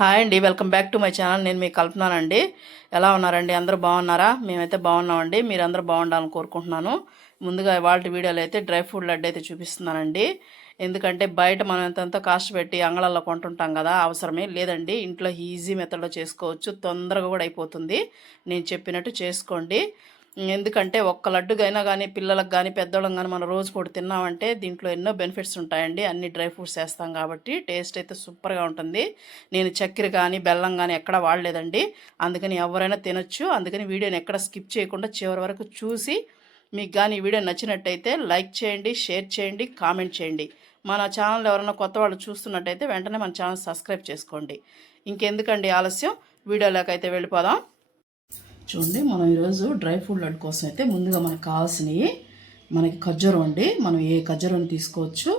Hi అండి, welcome back to my channel. నేను మీకు కల్పనానండి. ఎలా ఉన్నారండి? అందరూ బాగున్నారా? మేమైతే బాగున్నామండి. మీరు అందరూ బాగుండాలని కోరుకుంటున్నాను. ముందుగా ఇవాళ వీడియోలో అయితే డ్రై ఫ్రూట్ లడ్డు అయితే చూపిస్తున్నానండి. ఎందుకంటే బయట మనం ఎంతెంతో కాస్ట్ పెట్టి అంగళాల్లో కొంటుంటాం కదా, అవసరమే లేదండి. ఇంట్లో ఈజీ మెథడ్లో చేసుకోవచ్చు, తొందరగా కూడా అయిపోతుంది. నేను చెప్పినట్టు చేసుకోండి. ఎందుకంటే ఒక్క లడ్డుకైనా కానీ పిల్లలకు కానీ పెద్దోళ్ళం కానీ మనం రోజు పూట తిన్నామంటే దీంట్లో ఎన్నో బెనిఫిట్స్ ఉంటాయండి. అన్ని డ్రై ఫ్రూట్స్ వేస్తాం కాబట్టి టేస్ట్ అయితే సూపర్గా ఉంటుంది. నేను చక్కెర కానీ బెల్లం కానీ ఎక్కడ వాడలేదండి, అందుకని ఎవరైనా తినొచ్చు. అందుకని వీడియోని ఎక్కడ స్కిప్ చేయకుండా చివరి వరకు చూసి మీకు కానీ ఈ వీడియో నచ్చినట్టయితే లైక్ చేయండి, షేర్ చేయండి, కామెంట్ చేయండి. మన ఛానల్ ఎవరైనా కొత్త వాళ్ళు చూస్తున్నట్టయితే వెంటనే మన ఛానల్ సబ్స్క్రైబ్ చేసుకోండి. ఇంకెందుకండి ఆలస్యం, వీడియోలోకి అయితే వెళ్ళిపోదాం. చూడండి, మనం ఈరోజు డ్రై ఫ్రూట్ లడ్డు కోసం అయితే ముందుగా మనకు కావాల్సినవి, మనకి ఖర్జూరం అండి. మనం ఏ ఖర్జూరం తీసుకోవచ్చు.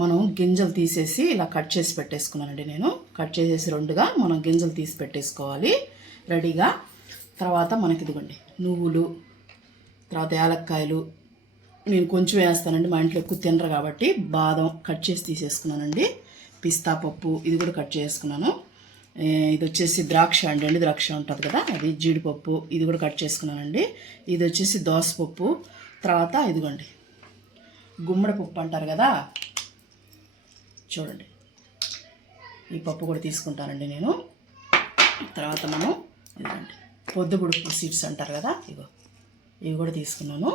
మనం గింజలు తీసేసి ఇలా కట్ చేసి పెట్టేసుకున్నానండి. నేను కట్ చేసేసి రెండుగా మనం గింజలు తీసి పెట్టేసుకోవాలి రెడీగా. తర్వాత మనకి ఇదిగోండి నువ్వులు, తర్వాత యాలక్కాయలు నేను కొంచెం వేస్తానండి, మా ఇంట్లో ఎక్కువ తినరు కాబట్టి. బాదం కట్ చేసి తీసేసుకున్నానండి. పిస్తా పప్పు ఇది కూడా కట్ చేసుకున్నాను. ఇది వచ్చేసి ద్రాక్ష అండి, ఎండు ద్రాక్ష ఉంటుంది కదా, అది జీడిపప్పు ఇది కూడా కట్ చేసుకున్నానండి. ఇది వచ్చేసి దోసపప్పు. తర్వాత ఇదిగోండి గుమ్మడి పప్పు అంటారు కదా, చూడండి ఈ పప్పు కూడా తీసుకుంటానండి నేను. తర్వాత మనం ఇదిగోండి పొద్దుగుడుపు సీడ్స్ అంటారు కదా, ఇవి కూడా తీసుకున్నాను.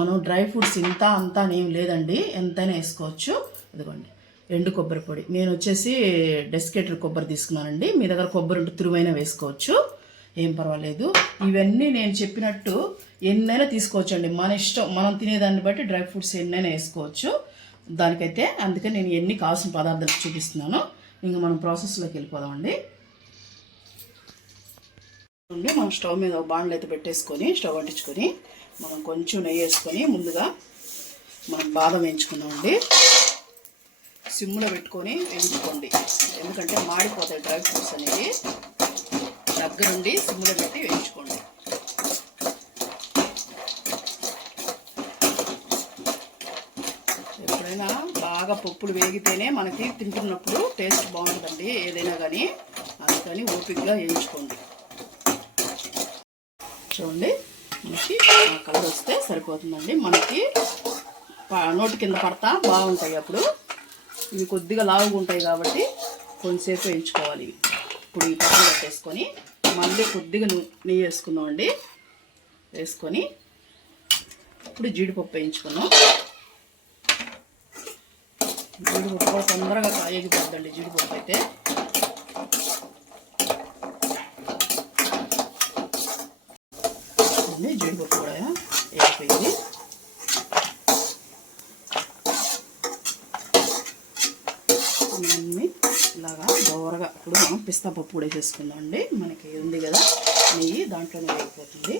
మనం డ్రై ఫ్రూట్స్ ఇంత అంతా ఏం లేదండి, ఎంతైనా వేసుకోవచ్చు. ఇదిగోండి ఎండు కొబ్బరి పొడి, నేను వచ్చేసి డెసికేటెడ్ కొబ్బరి తీసుకున్నానండి. మీ దగ్గర కొబ్బరి ఉంటే తురుమైనా వేసుకోవచ్చు, ఏం పర్వాలేదు. ఇవన్నీ నేను చెప్పినట్టు ఎన్నైనా తీసుకోవచ్చు అండి, మన ఇష్టం. మనం తినేదాన్ని బట్టి డ్రై ఫ్రూట్స్ ఎన్నైనా వేసుకోవచ్చు దానికైతే. అందుకని నేను ఎన్ని కావాల్సిన పదార్థాలు చూపిస్తున్నాను. ఇంకా మనం ప్రాసెస్లోకి వెళ్ళిపోదామండి. మనం స్టవ్ మీద ఒక బాండ్లు అయితే పెట్టేసుకొని స్టవ్ అంటించుకొని మనం కొంచెం నెయ్యి వేసుకొని ముందుగా మనం బాదం వేయించుకున్నామండి. సిమ్లో పెట్టుకొని వేయించుకోండి, ఎందుకంటే మాడిపోతాయి డ్రై ఫ్రూట్స్ అనేవి. దగ్గరుండి సిమ్లో పెట్టి వేయించుకోండి. ఎప్పుడైనా బాగా పప్పులు వేగితేనే మనకి తింటున్నప్పుడు టేస్ట్ బాగుంటుందండి ఏదైనా కానీ, అందుకని ఓపికగా వేయించుకోండి. చూడండి మనకి కలర్ వస్తే సరిపోతుందండి. మనకి నోటి కింద పడతా బాగుంటాయి అప్పుడు. ఇవి కొద్దిగా లావుగా ఉంటాయి కాబట్టి కొంచెంసేపు వేయించుకోవాలి. ఇప్పుడు ఈ పక్కన పెట్టేసుకొని మళ్ళీ కొద్దిగా నెయ్యి వేసుకుందామండి. వేసుకొని ఇప్పుడు జీడిపప్పు వేయించుకున్నాం. జీడిపప్పు తొందరగా వేగిపోద్దండి జీడిపప్పు అయితే. జీడిపప్పు కూడా వేగిపోయింది. అన్నీ ఇలాగా దోరగా ఇప్పుడు మనం పిస్తా పప్పు కూడా వేసేసుకుందాం అండి. మనకి ఉంది కదా నెయ్యి, దాంట్లోనే వేగిపోతుంది.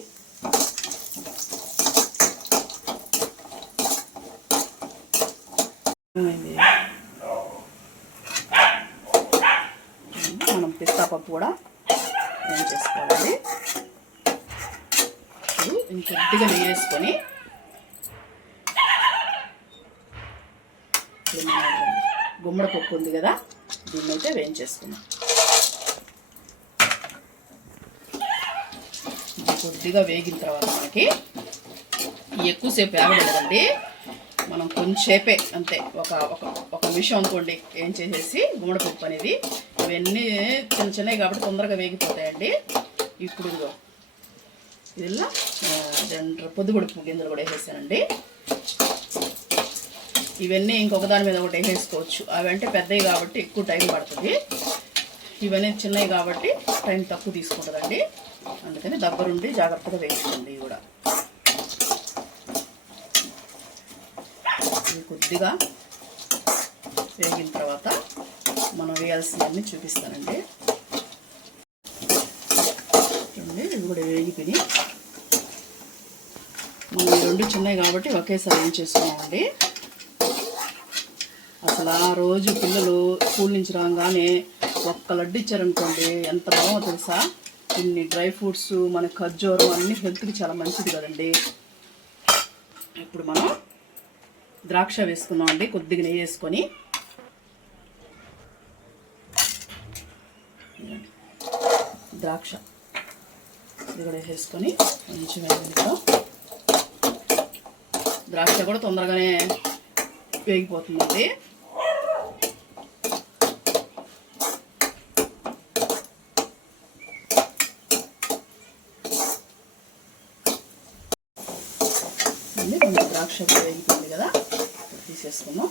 మనం పిస్తా పప్పు కూడా ఏం చేసుకోవాలండి. ఇప్పుడు ఇంకొద్దిగా నెయ్యి వేసుకొని గుమ్మడి పప్పు ఉంది కదా, దీన్ని అయితే వేయించేసుకున్నాం. కొద్దిగా వేగిన తర్వాత మనకి ఎక్కువసేపు వేగలేదండి, మనం కొంచెంసేపే అంతే, ఒక నిమిషం అనుకోండి ఏం చేసేసి గుమ్మడి పప్పు అనేది. ఇవన్నీ చిన్న చిన్నవి కాబట్టి తొందరగా వేగిపోతాయండి. ఇప్పుడు ఇలా పొద్దుగుడుపు గింజలు కూడా వేసేసానండి. ఇవన్నీ ఇంకొక దాని మీద ఒకటి వేసేసుకోవచ్చు. అవి అంటే పెద్దవి కాబట్టి ఎక్కువ టైం పడుతుంది, ఇవన్నీ చిన్నవి కాబట్టి టైం తక్కువ తీసుకుంటుందండి. అందుకని దగ్గరుండి జాగ్రత్తగా వేసుకోండి. ఇవి కూడా ఇవి కొద్దిగా వేగిన తర్వాత మనం వేయాల్సినవన్నీ చూపిస్తానండి. చూడండి ఇవి కూడా వేగిపోయి, మనం ఈ రెండు చిన్నవి కాబట్టి ఒకేసారి ఏం చేసుకున్నామండి. అసలు ఆ రోజు పిల్లలు స్కూల్ నుంచి రాగానే ఒక్క లడ్డు ఇచ్చారనుకోండి ఎంత బాగో తెలుసా. ఇన్ని డ్రై ఫ్రూట్స్, మన ఖర్జూరం అన్నీ హెల్త్కి చాలా మంచిది కదండి. ఇప్పుడు మనం ద్రాక్ష వేసుకున్నాం అండి, కొద్దిగా నెయ్యి వేసుకొని. ద్రాక్ష ఇది కూడా వేసేసుకొని కొంచెం వేగిస్తాం. ద్రాక్ష కూడా తొందరగానే వేగిపోతుందండి. ద్రాక్ష కూడా వేగిపోయింది కదా, తీసేసుకుందాం.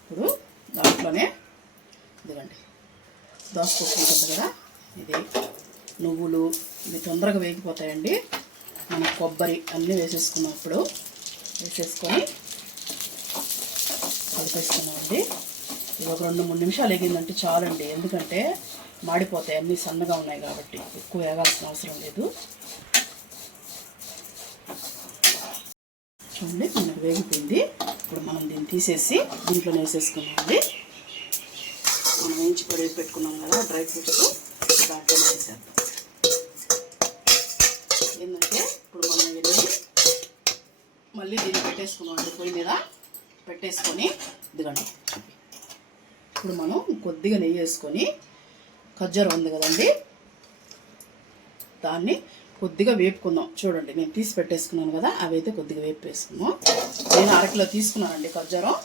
ఇప్పుడు దాంట్లోనే ఇదిగండి దోసపప్పు ఉంటుంది కదా, ఇది నువ్వులు ఇవి తొందరగా వేగిపోతాయండి. మనం కొబ్బరి అన్నీ వేసేసుకున్నాం. ఇప్పుడు వేసేసుకొని కలిపేసుకున్నామండి. ఇది ఒక 2-3 నిమిషాలు వేగిందంటే చాలండి, ఎందుకంటే మాడిపోతాయి, అన్నీ సన్నగా ఉన్నాయి కాబట్టి ఎక్కువ వేగాల్సిన అవసరం లేదు. చూడండి మనకు వేగిపోయింది. ఇప్పుడు మనం దీన్ని తీసేసి దీంట్లోనే వేసేసుకున్నామండి. మనం వేయించి పెట్టుకున్నాం కదా డ్రై ఫ్రూట్స్, దాంట్లో వేసేద్దాం. ఏంటంటే ఇప్పుడు మనం వెళ్ళి మళ్ళీ దీన్ని పెట్టేసుకున్నామండి, పొయ్యి మీద పెట్టేసుకొని ఇదిగండి. ఇప్పుడు మనం కొద్దిగా నెయ్యి వేసుకొని ఖర్జూరం ఉంది కదండి, దాన్ని కొద్దిగా వేపుకుందాం. చూడండి నేను తీసి పెట్టేసుకున్నాను కదా, అవి అయితే కొద్దిగా వేపు వేసుకున్నాం. నేను 1/2 కిలో తీసుకున్నానండి ఖర్జూరం,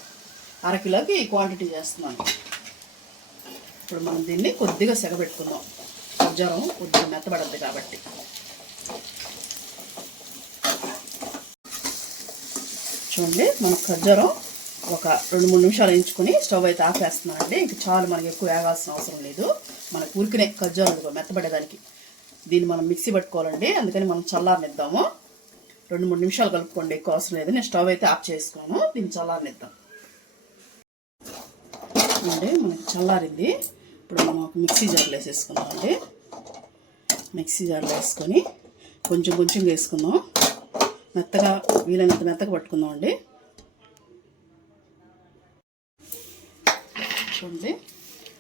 1/2 కిలోకి ఈ క్వాంటిటీ చేస్తున్నాను. ఇప్పుడు మనం దీన్ని కొద్దిగా సెగబెట్టుకుందాం, ఖర్జూరం కొద్దిగా మెత్తబడద్ది కాబట్టి. చూడండి మన ఖర్జూరం ఒక 2-3 నిమిషాలు వేయించుకొని స్టవ్ అయితే ఆపేస్తున్నానండి. ఇంక చాలు, మనకి ఎక్కువ వేగాల్సిన అవసరం లేదు. మన ఉరికినే ఖర్జూరం మెత్తబడేదానికి దీన్ని మనం మిక్సీ పట్టుకోవాలండి, అందుకని మనం చల్లారనిద్దాము. 2-3 నిమిషాలు కలుపుకోండి, ఎక్కువ అవసరం లేదు. నేను స్టవ్ అయితే ఆఫ్ చేసుకున్నాను, దీన్ని చల్లారనిద్దాం అండి. మనకి చల్లారింది. ఇప్పుడు మనం ఒక మిక్సీ జార్లో వేసేసుకున్నామండి. మిక్సీ జార్లో వేసుకొని కొంచెం కొంచెం వేసుకుందాం, మెత్తగా వీలైనంత మెత్తగా పట్టుకుందాం అండి. చూడండి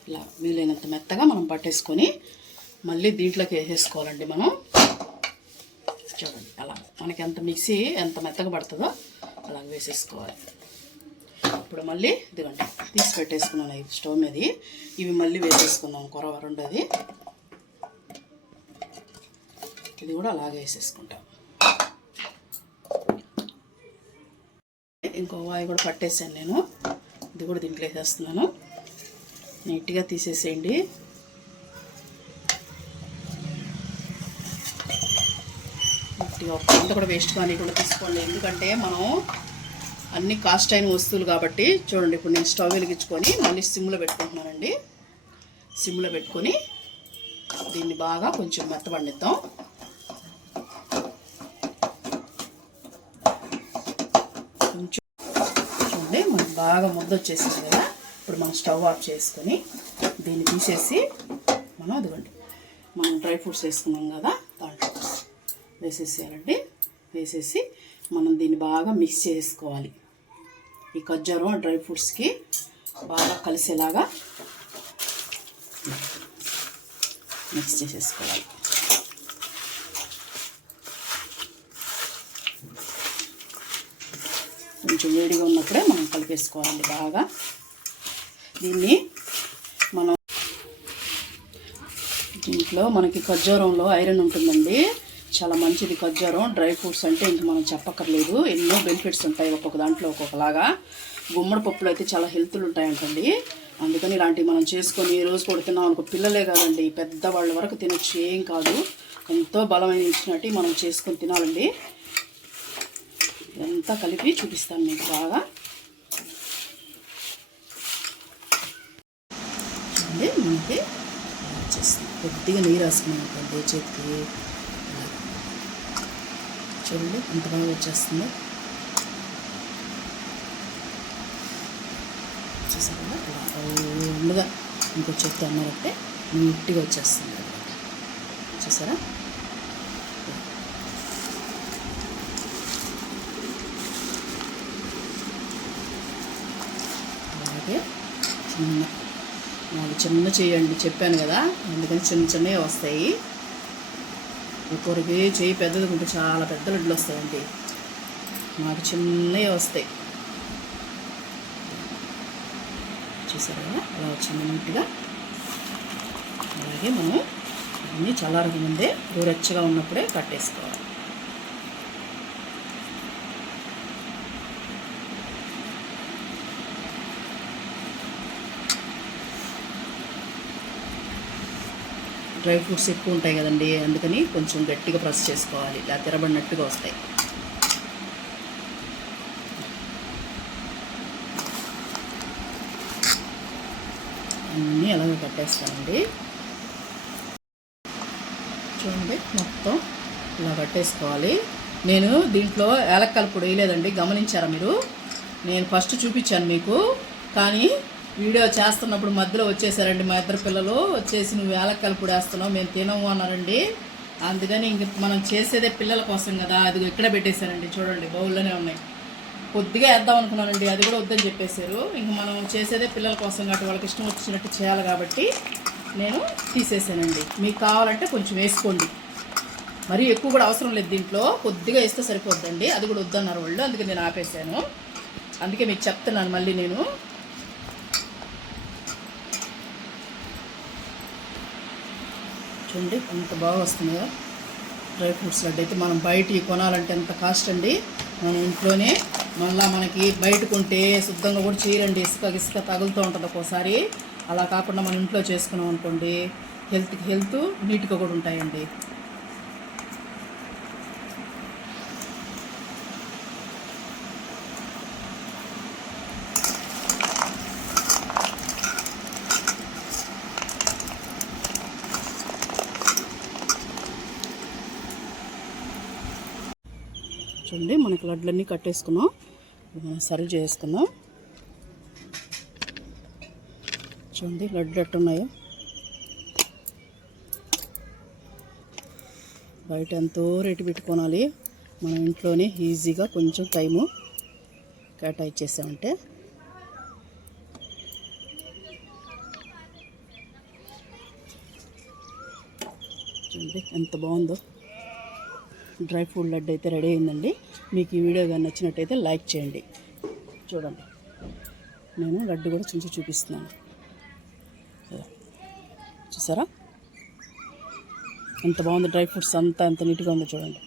ఇలా వీలైనంత మెత్తగా మనం పట్టేసుకొని మళ్ళీ దీంట్లోకి వేసేసుకోవాలండి మనం. చూడండి అలా మనకి ఎంత మిక్సీ ఎంత మెత్తగా పడుతుందో అలా వేసేసుకోవాలి. ఇప్పుడు మళ్ళీ ఇదిగండి తీసి పెట్టేసుకున్నాను ఈ స్టవ్ మీద. ఇవి మళ్ళీ వేసేసుకుందాం, కొరవ రెండోది ఇది కూడా అలాగే వేసేసుకుంటాం. ఇంకో వాయి కూడా పట్టేసాను నేను, ఇది కూడా దీంట్లో వేసేస్తున్నాను. నీట్గా తీసేసేయండి. నీట్గా అంతా కూడా వేస్ట్ కానీ కూడా తీసుకోండి, ఎందుకంటే మనం అన్ని కాస్ట్ అయిన వస్తువులు కాబట్టి. చూడండి ఇప్పుడు నేను స్టవ్ వెలిగించుకొని మళ్ళీ సిమ్లో పెట్టుకుంటున్నానండి. సిమ్లో పెట్టుకొని దీన్ని బాగా కొంచెం మెత్తబడిద్దాం. కొంచెం చూడండి మనకు బాగా ముద్ద వచ్చేసింది కదా. ఇప్పుడు మనం స్టవ్ ఆఫ్ చేసుకొని దీన్ని తీసేసి మనం అదిగోండి మనం డ్రై ఫ్రూట్స్ వేసుకున్నాం కదా దాంట్లో వేసేసేయాలండి. వేసేసి మనం దీన్ని బాగా మిక్స్ చేసుకోవాలి. ఈ ఖర్జూరం డ్రై ఫ్రూట్స్కి బాగా కలిసేలాగా మిక్స్ చేసేసుకోవాలి. కొంచెం వేడిగా ఉన్నప్పుడే మనం కలిపేసుకోవాలండి బాగా. దీన్ని మనం దీంట్లో మనకి ఖర్జూరంలో ఐరన్ ఉంటుందండి, చాలా మంచిది ఖర్జూరం. డ్రై ఫ్రూట్స్ అంటే ఇంక మనం చెప్పక్కర్లేదు, ఎన్నో బెనిఫిట్స్ ఉంటాయి ఒక్కొక్క దాంట్లో ఒక్కొక్కలాగా. గుమ్మడి పప్పులు అయితే చాలా హెల్త్లు ఉంటాయంటండి, అందుకని ఇలాంటివి మనం చేసుకొని రోజు కూడా తిన్నాం అనుకో, పిల్లలే కాదండి పెద్దవాళ్ళ వరకు తినొచ్చు, ఏం కాదు. ఎంతో బలమైన ఇచ్చినట్టు మనం చేసుకొని తినాలండి. ఇదంతా కలిపి చూపిస్తాను మీకు బాగా. చూడండి మనకి వచ్చేస్తుంది. కొద్దిగా నీరు రాసుకున్నాం చేతికి, చూడండి ఎంత బాగా వచ్చేస్తుంది. చూసారు కదా రౌండ్గా ఇంకో చెత్త అన్నారంటే నీట్గా వచ్చేస్తుంది అనమాట. చూసారా అలాగే చిన్న చేయండి చెప్పాను కదా, అందుకని చిన్న చిన్నవి వస్తాయి. ఒక్కొక్కరికి చేయి పెద్దది ఉంటే చాలా పెద్ద లడ్లు వస్తాయండి, మాకు చిన్నవి వస్తాయి. చూసారు కదా అలా వచ్చింది నీట్గా. అలాగే మనం అన్నీ చల్లారక ముందే గోరెచ్చగా ఉన్నప్పుడే కట్టేసుకోవాలి. డ్రై ఫ్రూట్స్ ఎక్కువ ఉంటాయి కదండి, అందుకని కొంచెం గట్టిగా ప్రెస్ చేసుకోవాలి, ఇలా తిరబడినట్టుగా వస్తాయి. అన్నీ అలాగే కట్టేస్తానండి. చూడండి మొత్తం ఇలా కట్టేసుకోవాలి. నేను దీంట్లో యాలక్కల పొడి వేయలేదండి, గమనించారా మీరు? నేను ఫస్ట్ చూపించాను మీకు, కానీ వీడియో చేస్తున్నప్పుడు మధ్యలో వచ్చేసారండి మా ఇద్దరు పిల్లలు. వచ్చేసి నువ్వు యాలక్కల పొడి వేస్తున్నావు, మేము తినము అన్నారండి. అందుకని ఇంక మనం చేసేదే పిల్లల కోసం కదా, అది ఇక్కడ పెట్టేశారండి. చూడండి బౌల్లోనే ఉన్నాయి. కొద్దిగా వేద్దాం అనుకున్నానండి, అది కూడా వద్దని చెప్పేశారు. ఇంక మనం చేసేదే పిల్లల కోసం కాబట్టి వాళ్ళకి ఇష్టం వచ్చినట్టు చేయాలి కాబట్టి నేను తీసేసానండి. మీకు కావాలంటే కొంచెం వేసుకోండి, మరీ ఎక్కువ కూడా అవసరం లేదు, దీంట్లో కొద్దిగా వేస్తే సరిపోద్దండి. అది కూడా వద్దన్నారు వాళ్ళు, అందుకే నేను ఆపేసాను. అందుకే మీకు చెప్తున్నాను మళ్ళీ నేను. చూడండి ఎంత బాగా వస్తుంది కదా డ్రై ఫ్రూట్స్ లడ్డు అయితే. మనం బయట కొనాలంటే ఎంత కాస్ట్ అండి, మన ఇంట్లోనే మళ్ళీ మనకి బయట కొంటే శుద్ధంగా కూడా చేయరండి, ఇసుక తగులుతూ ఉంటుంది ఒక్కోసారి. అలా కాకుండా మనం ఇంట్లో చేసుకున్నాం అనుకోండి, హెల్త్ నీట్గా కూడా ఉంటాయండి. చూడండి మనకి లడ్లన్నీ కట్టేసుకున్నాం, మనం సర్వ్ చేసుకుందాం. చూడండి లడ్లు ఎట్టున్నాయో. బయట ఎంతో రేటు పెట్టుకోనాలి, మనం ఇంట్లోనే ఈజీగా కొంచెం టైము కేటాయించేసామంటే. చూడండి ఎంత బాగుందో. డ్రై ఫ్రూట్ లడ్డు అయితే రెడీ అయిందండి. మీకు ఈ వీడియో కానీ నచ్చినట్టయితే లైక్ చేయండి. చూడండి నేను లడ్డు కూడా చుంచి చూపిస్తున్నాను, చూసారా ఎంత బాగుంది. డ్రై ఫ్రూట్స్ అంతా ఎంత నీట్గా ఉందో చూడండి.